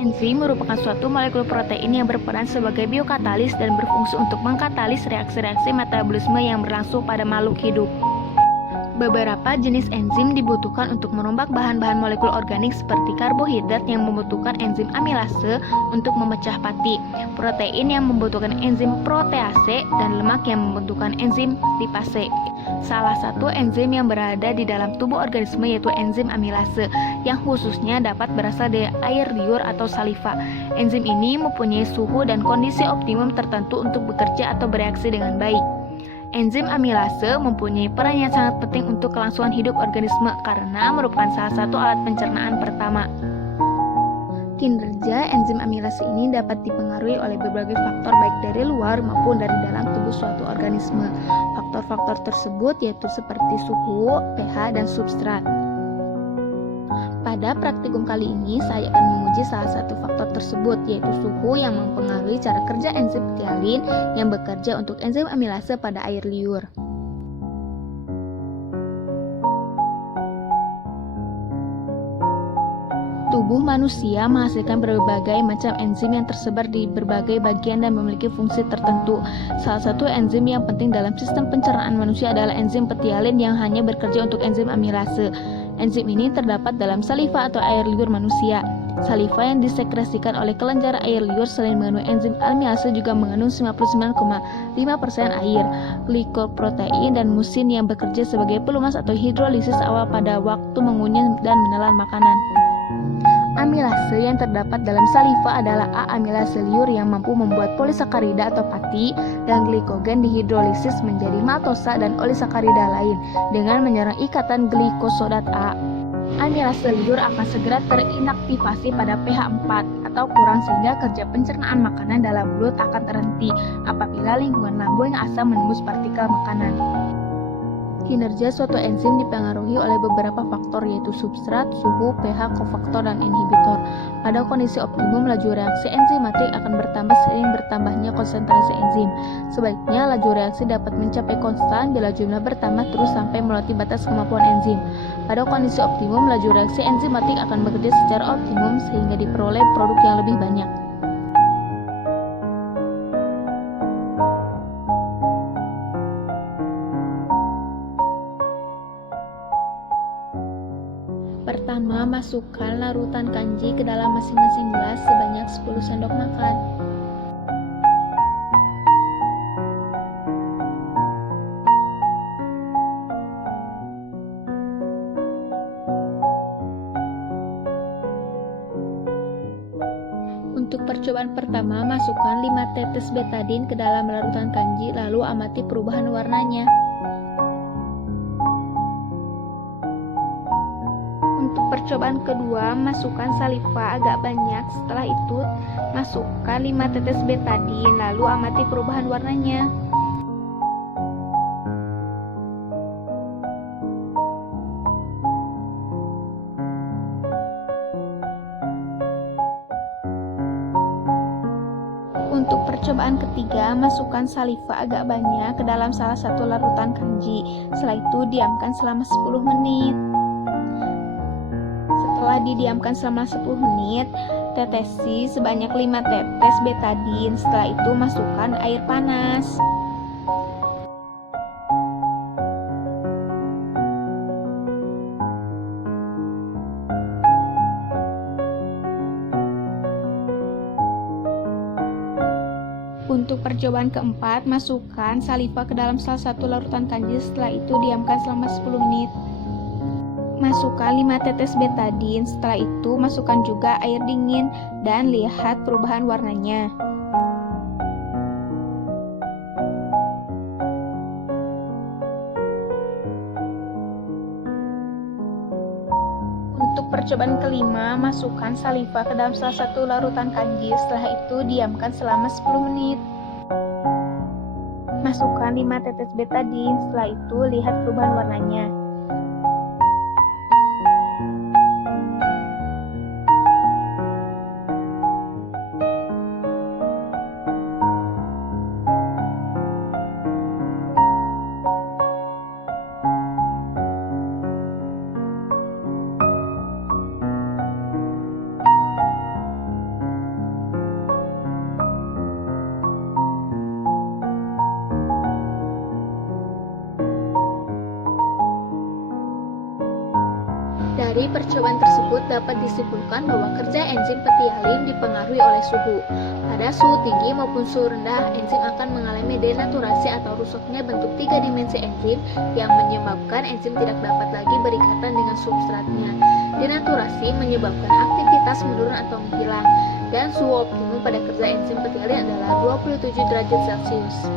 Enzim merupakan suatu molekul protein yang berperan sebagai biokatalis dan berfungsi untuk mengkatalis reaksi-reaksi metabolisme yang berlangsung pada makhluk hidup. Beberapa jenis enzim dibutuhkan untuk merombak bahan-bahan molekul organik seperti karbohidrat yang membutuhkan enzim amilase untuk memecah pati, protein yang membutuhkan enzim protease, dan lemak yang membutuhkan enzim lipase. Salah satu enzim yang berada di dalam tubuh organisme yaitu enzim amilase, yang khususnya dapat berasal dari air liur atau saliva. Enzim ini mempunyai suhu dan kondisi optimum tertentu untuk bekerja atau bereaksi dengan baik. Enzim amilase mempunyai peran yang sangat penting untuk kelangsungan hidup organisme karena merupakan salah satu alat pencernaan pertama. Kinerja enzim amilase ini dapat dipengaruhi oleh berbagai faktor baik dari luar maupun dari dalam tubuh suatu organisme. Faktor-faktor tersebut yaitu seperti suhu, pH, dan substrat. Pada praktikum kali ini, saya akan menguji salah satu faktor tersebut, yaitu suhu yang mempengaruhi cara kerja enzim phthalin yang bekerja untuk enzim amilase pada air liur. Tubuh manusia menghasilkan berbagai macam enzim yang tersebar di berbagai bagian dan memiliki fungsi tertentu. Salah satu enzim yang penting dalam sistem pencernaan manusia adalah enzim phthalin yang hanya bekerja untuk enzim amilase. Enzim ini terdapat dalam saliva atau air liur manusia. Saliva yang disekresikan oleh kelenjar air liur selain mengandung enzim amilase juga mengandung 99,5% air, glikoprotein, dan musin yang bekerja sebagai pelumas atau hidrolisis awal pada waktu mengunyah dan menelan makanan. Amilase yang terdapat dalam saliva adalah A-amilase liur yang mampu membuat polisakarida atau pati dan glikogen dihidrolisis menjadi maltosa dan olisakarida lain dengan menyerang ikatan glikosodat A. Amilase liur akan segera terinaktivasi pada pH 4 atau kurang sehingga kerja pencernaan makanan dalam mulut akan terhenti apabila lingkungan lambung yang asam menembus partikel makanan. Kinerja suatu enzim dipengaruhi oleh beberapa faktor yaitu substrat, suhu, pH, kofaktor, dan inhibitor. Pada kondisi optimum, laju reaksi enzimatik akan bertambah seiring bertambahnya konsentrasi enzim. Sebaliknya, laju reaksi dapat mencapai konstan bila jumlah bertambah terus sampai melewati batas kemampuan enzim. Pada kondisi optimum, laju reaksi enzimatik akan bekerja secara optimum sehingga diperoleh produk yang lebih banyak. Pertama, masukkan larutan kanji ke dalam masing-masing gelas sebanyak 10 sendok makan. Untuk percobaan pertama, masukkan 5 tetes betadin ke dalam larutan kanji lalu amati perubahan warnanya. Untuk percobaan kedua, masukkan saliva agak banyak. Setelah itu, masukkan 5 tetes betadin, lalu amati perubahan warnanya. Untuk percobaan ketiga, masukkan saliva agak banyak ke dalam salah satu larutan kanji. Setelah itu, diamkan selama 10 menit. Setelah didiamkan selama 10 menit, tetesi sebanyak 5 tetes betadin. Setelah itu masukkan air panas. Untuk percobaan keempat, masukkan saliva ke dalam salah satu larutan kanji. Setelah itu diamkan selama 10 menit. Masukkan 5 tetes betadin, setelah itu masukkan juga air dingin dan lihat perubahan warnanya. Untuk percobaan kelima, masukkan saliva ke dalam salah satu larutan kanji, setelah itu diamkan selama 10 menit. Masukkan 5 tetes betadin, setelah itu lihat perubahan warnanya. Dari percobaan tersebut dapat disimpulkan bahwa kerja enzim petialin dipengaruhi oleh suhu. Pada suhu tinggi maupun suhu rendah, enzim akan mengalami denaturasi atau rusaknya bentuk 3 dimensi enzim yang menyebabkan enzim tidak dapat lagi berikatan dengan substratnya. Denaturasi menyebabkan aktivitas menurun atau menghilang, dan suhu optimum pada kerja enzim petialin adalah 27 derajat Celcius.